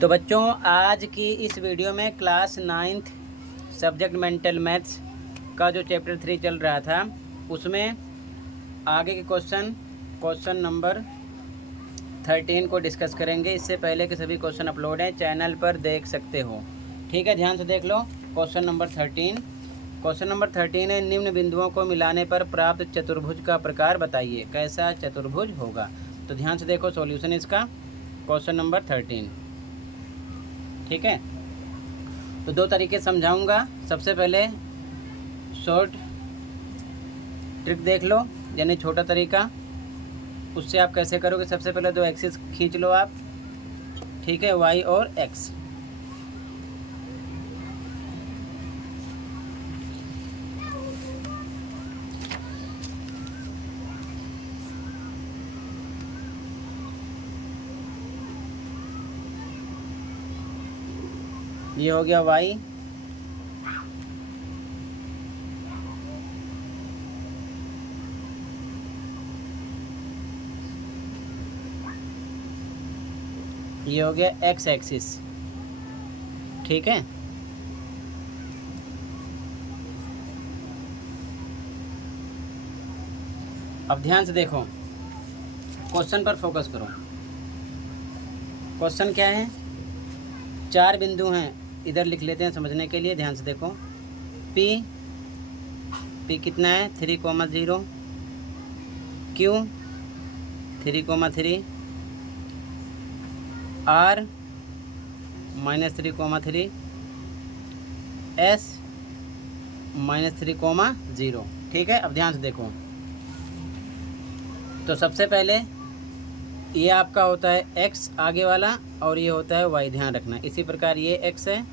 तो बच्चों, आज की इस वीडियो में class 9th subject mental maths का जो चैप्टर 3 चल रहा था उसमें आगे के क्वेश्चन नंबर 13 को डिस्कस करेंगे। इससे पहले के सभी क्वेश्चन अपलोड हैं, चैनल पर देख सकते हो। ठीक है, ध्यान से देख लो। क्वेश्चन नंबर 13 है, निम्न बिंदुओं को मिलाने पर प्राप्त चतुर्भुज का प्रकार बताइए, कैसा चतुर्भुज होगा। तो ध्यान से देखो सॉल्यूशन इसका, क्वेश्चन नंबर 13। ठीक है, तो दो तरीके समझाऊंगा। सबसे पहले शॉर्ट ट्रिक देख लो, यानी छोटा तरीका। उससे आप कैसे करोगे, सबसे पहले दो एक्सिस खींच लो आप। ठीक है, वाई और एक्स। ये हो गया वाई, ये हो गया एक्स एक्सिस। ठीक है, अब ध्यान से देखो, क्वेश्चन पर फोकस करो। क्वेश्चन क्या है, चार बिंदु हैं, इधर लिख लेते हैं समझने के लिए। ध्यान से देखो, पी कितना है 3,0, क्यू 3,3, आर -3,3, एस -3,0। ठीक है, अब ध्यान से देखो। तो सबसे पहले ये आपका होता है x आगे वाला और ये होता है y, ध्यान रखना। इसी प्रकार ये x है,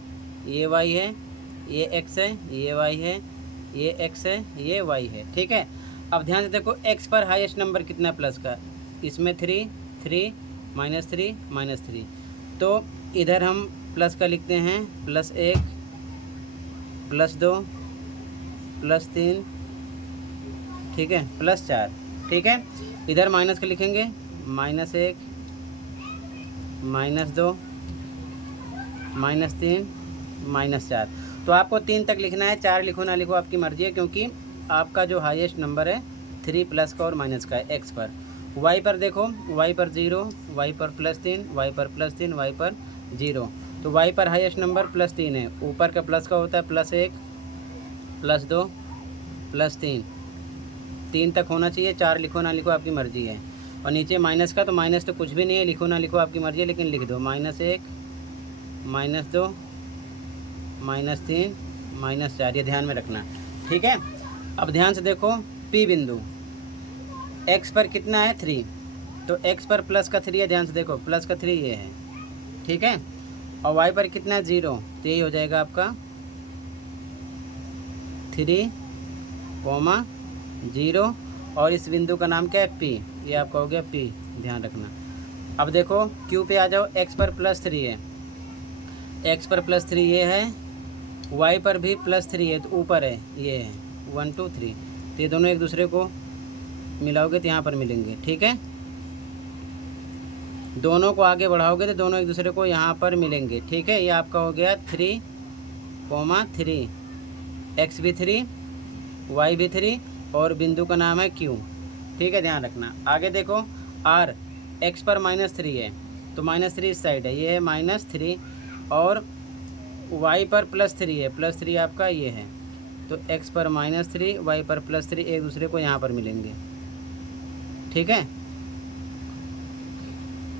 ये y है, ये x है, ये y है, ये x है, ये y है। ठीक है, अब ध्यान से देखो, x पर हाईएस्ट नंबर कितना है प्लस का, इसमें 3 3 -3 -3। तो इधर हम प्लस का लिखते हैं, +1 +2 +3, ठीक है, +4। ठीक है, इधर माइनस का लिखेंगे, -1 -2 -3 -4। तो आपको 3 तक लिखना है, 4 लिखो ना लिखो आपकी मर्जी है, क्योंकि आपका जो हाईएस्ट नंबर है 3 प्लस का और माइनस का है एक्स पर। वाई पर देखो, वाई पर 0, वाई पर +3, वाई पर +3, वाई पर 0। तो वाई पर हाईएस्ट नंबर +3 है, ऊपर का प्लस का होता है +1 +2 +3, 3 तक होना चाहिए। 4 लिखो ना लिखो आपकी मर्जी है। और नीचे माइनस का, तो माइनस तो कुछ भी नहीं है, लिखो ना लिखो आपकी मर्जी है, लेकिन लिख दो। -1 -2 -3 -4, ये ध्यान में रखना। ठीक है, अब ध्यान से देखो, पी बिंदु एक्स पर कितना है 3, तो एक्स पर प्लस का 3 है। ध्यान से देखो, प्लस का 3 ये है। ठीक है, और वाई पर कितना है 0, तो यही हो जाएगा आपका 3,0। और इस बिंदु का नाम क्या है, पी। ये आपका हो गया पी, ध्यान रखना। अब देखो क्यू पे आ जाओ, एक्स पर +3 है, एक्स पर +3 ये है, वाई पर भी +3 है, तो ऊपर है ये है 1 2 3। तो ये दोनों एक दूसरे को मिलाओगे तो यहाँ पर मिलेंगे। ठीक है, दोनों को आगे बढ़ाओगे तो दोनों एक दूसरे को यहाँ पर मिलेंगे। ठीक है, ये आपका हो गया 3,3, एक्स भी 3, वाई भी 3, और बिंदु का नाम है क्यू। ठीक है, ध्यान रखना। आगे देखो, आर एक्स पर -3 है, तो -3 इस साइड है, ये है -3, और वाई पर +3 है, +3 आपका ये है। तो एक्स पर -3, वाई पर +3, एक दूसरे को यहाँ पर मिलेंगे। ठीक है,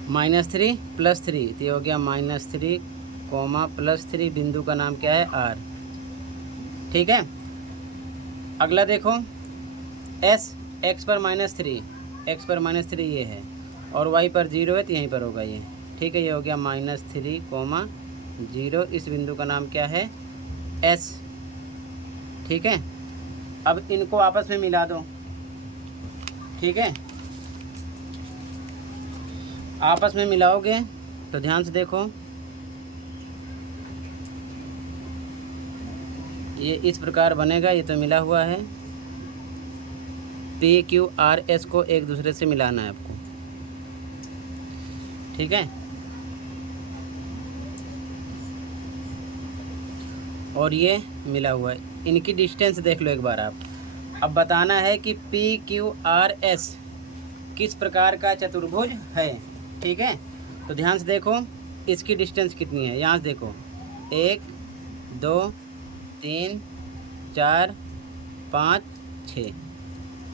-3 +3, तो ये हो गया -3, +3, बिंदु का नाम क्या है, आर। ठीक है, अगला देखो, एस एक्स पर -3, एक्स पर -3 ये है, और वाई पर 0 है, तो यहीं पर होगा ये। ठीक है, ये हो गया -3, 0, इस बिंदु का नाम क्या है, एस। ठीक है, अब इनको आपस में मिला दो। ठीक है, आपस में मिलाओगे तो ध्यान से देखो, ये इस प्रकार बनेगा। ये तो मिला हुआ है, पी क्यू आर एस को एक दूसरे से मिलाना है आपको। ठीक है, और ये मिला हुआ है, इनकी डिस्टेंस देख लो एक बार आप। अब बताना है कि PQRS किस प्रकार का चतुर्भुज है। ठीक है, तो ध्यान से देखो इसकी डिस्टेंस कितनी है। यहाँ से देखो 1 2 3 4 5 6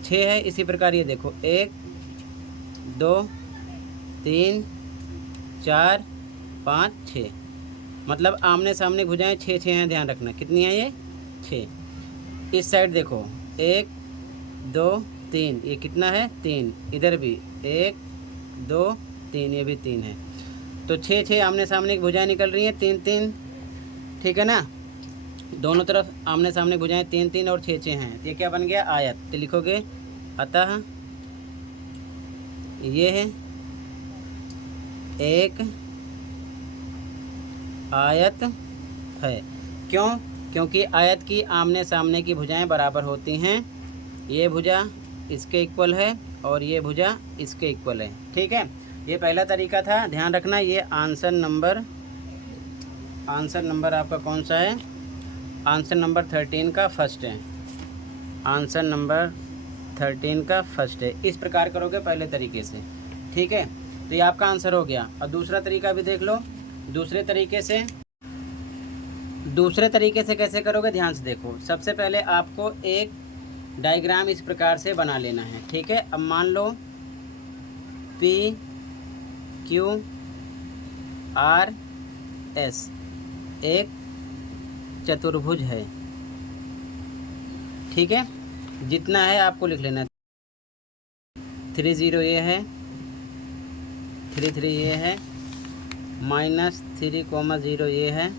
6 है। इसी प्रकार ये देखो 1 2 3 4 5 6, मतलब आमने सामने भुजाएं 6 6 हैं। ध्यान रखना कितनी है ये 6। इस साइड देखो 1 2 3, ये कितना है 3। इधर भी 1 2 3, ये भी 3 है। तो 6 6 आमने सामने की भुजाएं निकल रही हैं 3 3। ठीक है ना, दोनों तरफ आमने सामने भुजाएं 3 3 और 6 6 हैं। ये क्या बन गया आयत। तो लिखोगे अतः ये है एक आयत है। क्यों? क्योंकि आयत की आमने सामने की भुजाएं बराबर होती हैं। ये भुजा इसके इक्वल है और ये भुजा इसके इक्वल है। ठीक है, ये पहला तरीका था। ध्यान रखना ये आंसर नंबर आपका कौन सा है? आंसर नंबर 13 का फर्स्ट है। आंसर नंबर 13 का फर्स्ट है। इस प्रकार करोगे पहले तरीके से। ठीक है, तो ये आपका आंसर हो गया। और दूसरा तरीका भी देख लो। दूसरे तरीके से कैसे करोगे, ध्यान से देखो। सबसे पहले आपको एक डायग्राम इस प्रकार से बना लेना है। ठीक है, अब मान लो PQRS एक चतुर्भुज है। ठीक है, जितना है आपको लिख लेना। 3 0 ये है, 3 3 ये है, -3, 0 ये है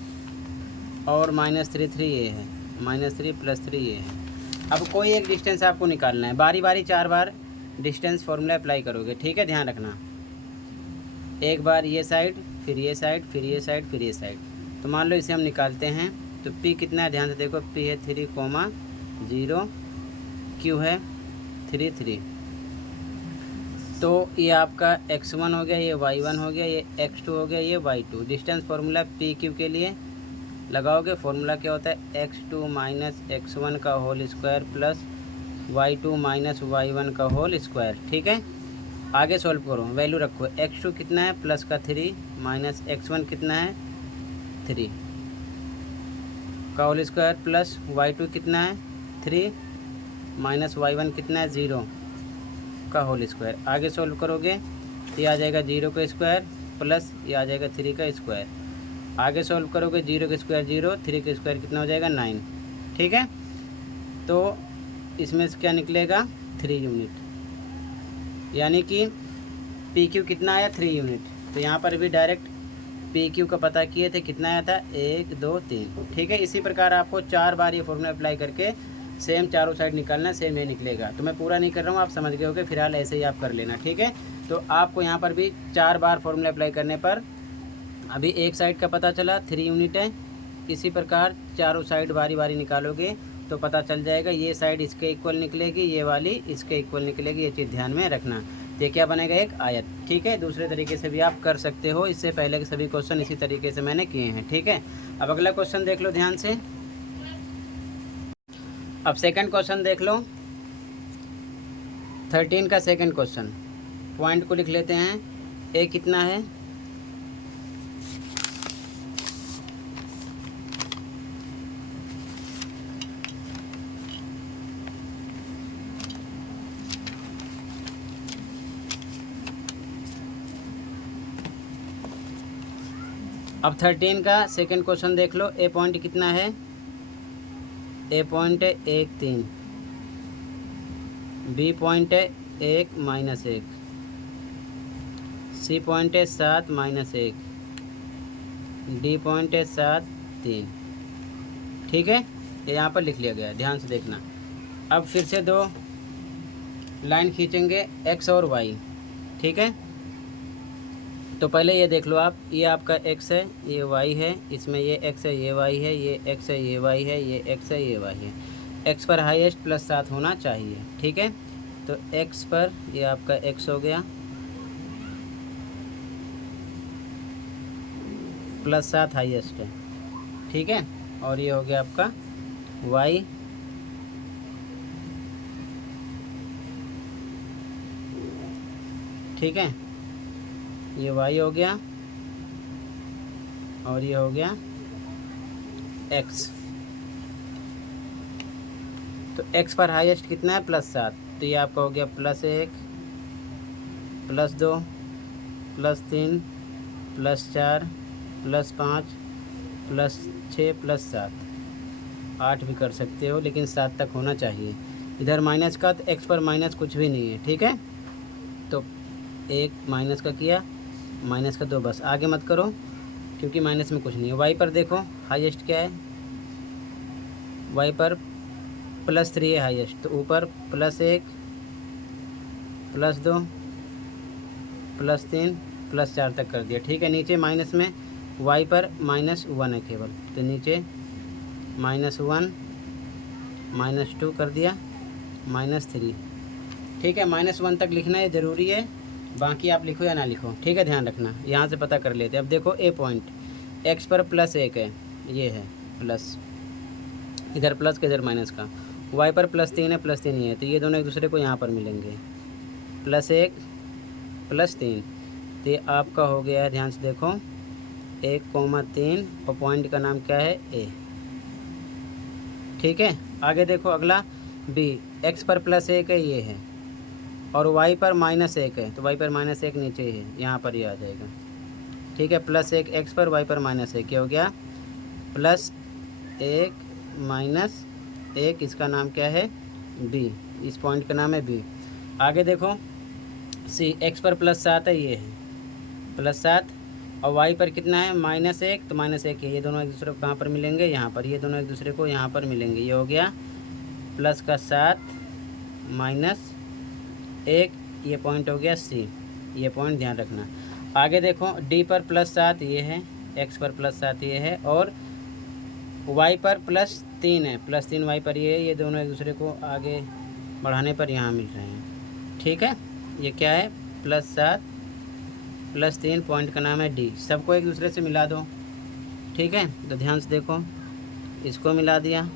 और -3 3 ये है, -3 + 3 ये है। अब कोई एक डिस्टेंस आपको निकालना है। बारी बारी 4 बार डिस्टेंस फॉर्मूला अप्लाई करोगे। ठीक है, ध्यान रखना। एक बार ये साइड, फिर ये साइड, फिर ये साइड, फिर ये साइड। तो मान लो इसे हम निकालते हैं। तो P कितना है, ध्यान से देखो। P है 3, 0, Q है 3 3। तो ये आपका x1 हो गया, ये y1 हो गया, ये x2 हो गया, ये y2। डिस्टेंस फार्मूला PQ के लिए लगाओगे। फार्मूला क्या होता है? x2 - x1 का whole square plus y2 - y1 का होल स्क्वायर। ठीक है, आगे सॉल्व करो, वैल्यू रखो। x2 कितना है प्लस का 3 माइनस x1 कितना है 3 का होल स्क्वायर प्लस y2 कितना है 3 माइनस y1 कितना है 0 का होल स्क्वायर। आगे सॉल्व करोगे ये आ जाएगा 0 का स्क्वायर प्लस ये आ जाएगा 3 का स्क्वायर। आगे सॉल्व करोगे 0 का स्क्वायर 0, 3 का स्क्वायर कितना हो जाएगा 9। ठीक है, तो इसमें से क्या निकलेगा 3 यूनिट, यानी कि PQ कितना आया 3 यूनिट। तो यहाँ पर भी डायरेक्ट PQ का पता किए थे, कितना आया था 1 2 3। ठीक है, इसी प्रकार आपको 4 बार ये फॉर्मूला अप्लाई करके सेम चारों साइड निकालना, सेम ये निकलेगा। तो मैं पूरा नहीं कर रहा हूँ, आप समझ गए होगे। फिलहाल ऐसे ही आप कर लेना। ठीक है, तो आपको यहाँ पर भी 4 बार फॉर्मूला अप्लाई करने पर अभी एक साइड का पता चला 3 यूनिट है। इसी प्रकार चारों साइड बारी बारी निकालोगे तो पता चल जाएगा। ये साइड इसके इक्वल निकलेगी, ये वाली इसके इक्वल निकलेगी। ये चीज़ ध्यान में रखना। ये क्या बनेगा? एक आयत। ठीक है, दूसरे तरीके से भी आप कर सकते हो। इससे पहले के सभी क्वेश्चन इसी तरीके से मैंने किए हैं। ठीक है, अब अगला क्वेश्चन देख लो ध्यान से। अब सेकंड क्वेश्चन देख लो, 13 का सेकंड क्वेश्चन। पॉइंट को लिख लेते हैं। ए कितना है? अब 13 का सेकंड क्वेश्चन देख लो। ए पॉइंट कितना है? ए पॉइंट है 1 3, बी पॉइंट है 1 -1, सी पॉइंट है 7 -1, डी पॉइंट है 7 3। ठीक है, ये यहाँ पर लिख लिया गया है, ध्यान से देखना। अब फिर से 2 लाइन खींचेंगे, x और y। ठीक है, तो पहले ये देख लो आप। ये आपका x है, ये y है, इसमें ये x है, ये y है, ये x है, ये y है, ये x है, ये y है। x पर हाईएस्ट +7 होना चाहिए। ठीक है, तो x पर ये आपका x हो गया, +7 हाईएस्ट है। ठीक है, और ये हो गया आपका y, ठीक है, ये y हो गया और ये हो गया x। तो x पर हाईएस्ट कितना है +7, तो ये आपका हो गया +1 +2 +3 +4 +5 +6 +7, 8 भी कर सकते हो लेकिन 7 तक होना चाहिए। इधर माइनस का, तो x पर माइनस कुछ भी नहीं है, ठीक है। तो एक माइनस का किया, माइनस का 2, बस आगे मत करो क्योंकि माइनस में कुछ नहीं है। y पर देखो हाईएस्ट क्या है, y पर +3 है हाईएस्ट, तो ऊपर +1 +2 +3 +4 तक कर दिया, ठीक है। नीचे माइनस में y पर -1 है केवल, तो नीचे -1 -2 कर दिया -3, ठीक है। -1 तक लिखना है, ज़रूरी है, बाकी आप लिखो या ना लिखो, ठीक है, ध्यान रखना। यहाँ से पता कर लेते हैं। अब देखो ए पॉइंट, x पर +1 है, ये है प्लस, इधर प्लस का इधर माइनस का, y पर +3 है, +3 ही है, तो ये दोनों एक दूसरे को यहाँ पर मिलेंगे, +1 +3, तो ये आपका हो गया है, ध्यान से देखो 1,3 और पॉइंट का नाम क्या है ए, ठीक है। आगे देखो अगला b, x पर +1 है, ये है, और y पर -1 है, तो y पर -1 नीचे है, यहाँ पर ये आ जाएगा, ठीक है। +1 x पर, y पर -1, क्या हो गया +1 -1, इसका नाम क्या है b, इस पॉइंट का नाम है b। आगे देखो c, x पर +7 है, ये है +7, और y पर कितना है -1, तो -1 है, ये दोनों एक दूसरे को कहाँ पर मिलेंगे, यहाँ पर, ये दोनों एक दूसरे को यहाँ पर मिलेंगे, ये हो गया +7 -1, ये पॉइंट हो गया c, ये पॉइंट ध्यान रखना। आगे देखो d पर +7 ये है, x पर +7 ये है, और y पर +3 है, +3 y पर ये है, ये दोनों एक दूसरे को आगे बढ़ाने पर यहाँ मिल रहे हैं, ठीक है। ये क्या है +7 +3, पॉइंट का नाम है d, सबको एक दूसरे से मिला दो, ठीक है। तो ध्यान से देखो, इसको मिला दिया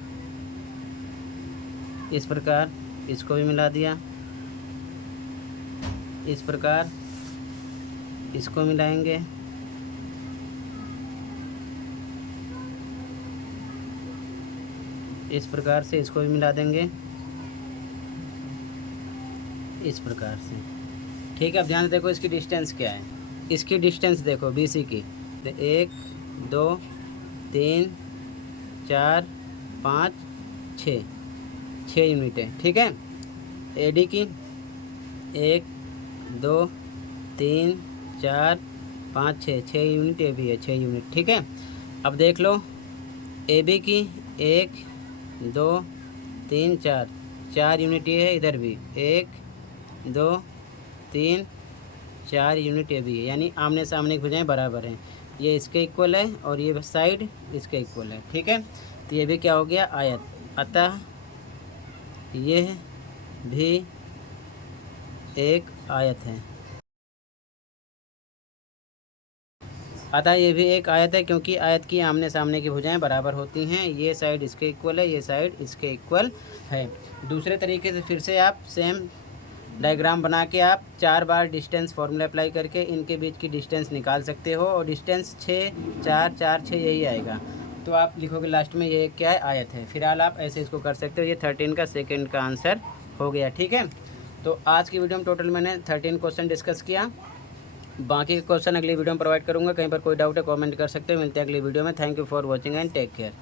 इस प्रकार, इसको भी मिला दिया इस प्रकार, इसको मिलाएंगे, इस प्रकार से, इसको भी मिला देंगे इस प्रकार से, ठीक है। अब ध्यान से देखो इसकी डिस्टेंस क्या है, इसकी डिस्टेंस देखो BC की, तो 1 2 3 4 5 6 यूनिट है, ठीक है। AD की 1 2 3 4 5 6 यूनिट, AB है 6 यूनिट, ठीक है। अब देख लो AB की 1 2 3 4 यूनिट ये है, इधर भी 1 2 3 4 यूनिट AB है, यानी आमने सामने की भुजाएं बराबर हैं, ये इसके इक्वल है और ये साइड इसके इक्वल है, ठीक है। तो ये भी क्या हो गया आयत, अतः ये भी एक आयत है, अतः ये भी एक आयत है, क्योंकि आयत की आमने सामने की भुजाएं बराबर होती हैं, ये साइड इसके इक्वल है, ये साइड इसके इक्वल है। दूसरे तरीके से फिर से आप सेम डायग्राम बना के आप 4 बार डिस्टेंस फार्मूला अप्लाई करके इनके बीच की डिस्टेंस निकाल सकते हो, और डिस्टेंस 6 4 4 6 यही आएगा, तो आप लिखोगे लास्ट में ये क्या है आयत है। फिलहाल आप ऐसे इसको कर सकते हो, ये 13 का सेकंड का आंसर हो गया, ठीक है। तो आज की वीडियो में टोटल मैंने 13 क्वेश्चन डिस्कस किया, बाकी के क्वेश्चन अगली वीडियो में प्रोवाइड करूँगा। कहीं पर कोई डाउट है कमेंट कर सकते हो। मिलते हैं अगली वीडियो में। Thank you for watching and take care.